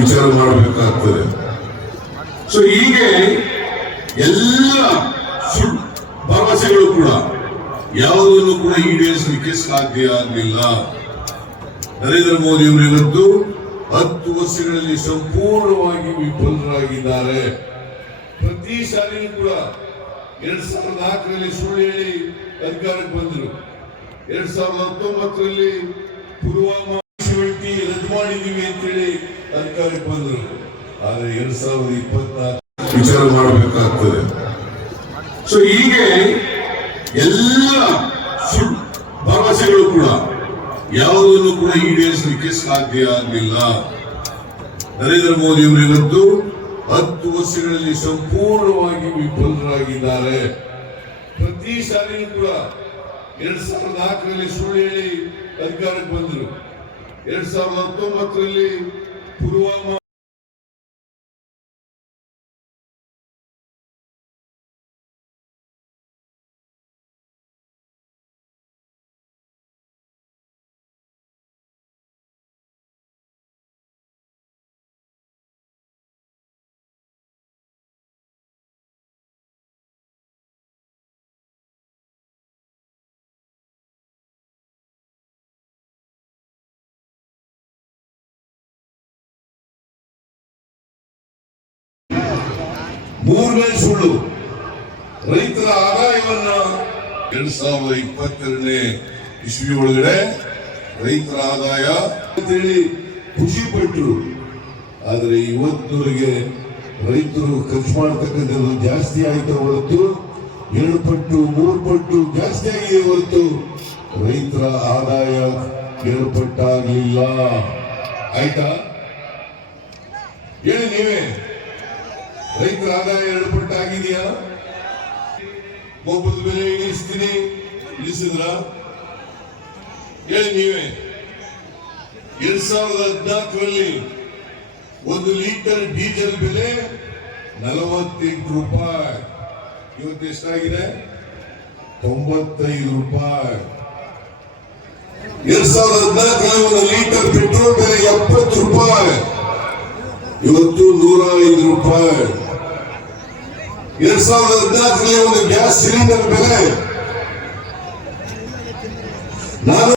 ವಿಚಾರ ಮಾಡಬೇಕಾಗ್ತದೆ. ಸೊ ಹೀಗೆ ಎಲ್ಲ ಭರವಸೆಗಳು ಕೂಡ, ಯಾವುದನ್ನು ಕೂಡ ಈಡೇರಿಸಲಿಕ್ಕೆ ಸಾಧ್ಯ ಆಗಲಿಲ್ಲ. ನರೇಂದ್ರ ಮೋದಿ ಅವರು ಇವತ್ತು ಹತ್ತು ವರ್ಷಗಳಲ್ಲಿ ಸಂಪೂರ್ಣವಾಗಿ ವಿಫಲರಾಗಿದ್ದಾರೆ. ಪ್ರತಿ ಸಾರಿಯೂ ಕೂಡ ಎರಡ್ ಸಾವಿರದ ನಾಲ್ಕರಲ್ಲಿ ಸುಳ್ಳು ಹೇಳಿ ಅಧಿಕಾರಕ್ಕೆ ಬಂದರು. ಎರಡ್ ಸಾವಿರದ ಹತ್ತೊಂಬತ್ತರಲ್ಲಿ ಪುಲ್ವಾಮಾ ರದ್ದು ಮಾಡಿದೀವಿ ಅಂತೇಳಿ ಅಧಿಕಾರಕ್ಕೆ ಬಂದರು. ಆದ್ರೆ ಎರಡ್ ಸಾವಿರದ ಇಪ್ಪತ್ನಾಲ್ಕು ವಿಚಾರ ಮಾಡಬೇಕಾಗ್ತದೆ. ಸೊ ಹೀಗೆ ಎಲ್ಲ ಭರವಸೆಗಳು ಕೂಡ ಯಾವುದನ್ನು ಕೂಡ ಈಡೇರಿಸಲಿಕ್ಕೆ ಸಾಧ್ಯ ಆಗಲಿಲ್ಲ. ನರೇಂದ್ರ ಮೋದಿ ಅವರು ಇವತ್ತು ಹತ್ತು ವರ್ಷಗಳಲ್ಲಿ ಸಂಪೂರ್ಣವಾಗಿ ವಿಫಲರಾಗಿದ್ದಾರೆ. ಪ್ರತಿ ಸಾರಿಯೂ ಕೂಡ ಎರಡ್ ಸಾವಿರದ ನಾಲ್ಕರಲ್ಲಿ ಸುಳ್ಳು ಹೇಳಿ ಅಧಿಕಾರಕ್ಕೆ ಬಂದರು. ಎರಡ್ ಸಾವಿರದ ಹತ್ತೊಂಬತ್ತರಲ್ಲಿ ಪುಲ್ವಾಮಾ ಮೂರನೇ ಸುಳ್ಳು. ರೈತರ ಆದಾಯವನ್ನ ಎರಡ್ ಸಾವಿರದ ಇಪ್ಪತ್ತೆರಡನೇ ಇಸ್ವಿ ಒಳಗಡೆ ರೈತರ ಆದಾಯ ಅಂತೇಳಿ ಖುಷಿ ಪಟ್ಟರು ಆದ್ರೆ ಇವತ್ತಿನವರೆಗೆ ರೈತರು ಖರ್ಚು ಮಾಡತಕ್ಕಂಥದ್ದು ಜಾಸ್ತಿ ಆಯ್ತು ಹೊರತು ಏಳು ಪಟ್ಟು, ಮೂರು ಪಟ್ಟು ಜಾಸ್ತಿ ಆಗಿದೆ ಹೊರತು ರೈತರ ಆದಾಯ ಎರಡು ಪಟ್ಟಾಗಲಿಲ್ಲ. ಆಯ್ತಾ? ಹೇಳಿ ನೀವೇ. ರೈತರ ಆದಾಯ ಎರಡು ಪಟ್ಟು ಆಗಿದೆಯಾ ಬೆಲೆ ಇಳಿಸ್ತೀನಿ. ಇಳಿಸಿದ್ರ? ಹೇಳಿ ನೀವೇ. ಎರಡ್ ಸಾವಿರದ ಹದಿನಾಲ್ಕರಲ್ಲಿ ಒಂದು ಲೀಟರ್ ಡೀಸೆಲ್ ಬೆಲೆ ನಲವತ್ತೆಂಟು ರೂಪಾಯಿ. ಇವತ್ತು ಎಷ್ಟಾಗಿದೆ? ತೊಂಬತ್ತೈದು ರೂಪಾಯಿ. ಎರಡ್ ಸಾವಿರದ ಹದಿನಾಲ್ಕರಲ್ಲಿ ಒಂದು ಲೀಟರ್ ಪೆಟ್ರೋಲ್ ಬೆಲೆ ಎಪ್ಪತ್ತು ರೂಪಾಯಿ. ಇವತ್ತು ನೂರ ಐದು ರೂಪಾಯಿ. ಎರಡ್ ಸಾವಿರದ ಹದಿನಾಲ್ಕರಲ್ಲಿ ಒಂದು ಗ್ಯಾಸ್ ಸಿಲಿಂಡರ್ ಬೆಲೆ ನಾನು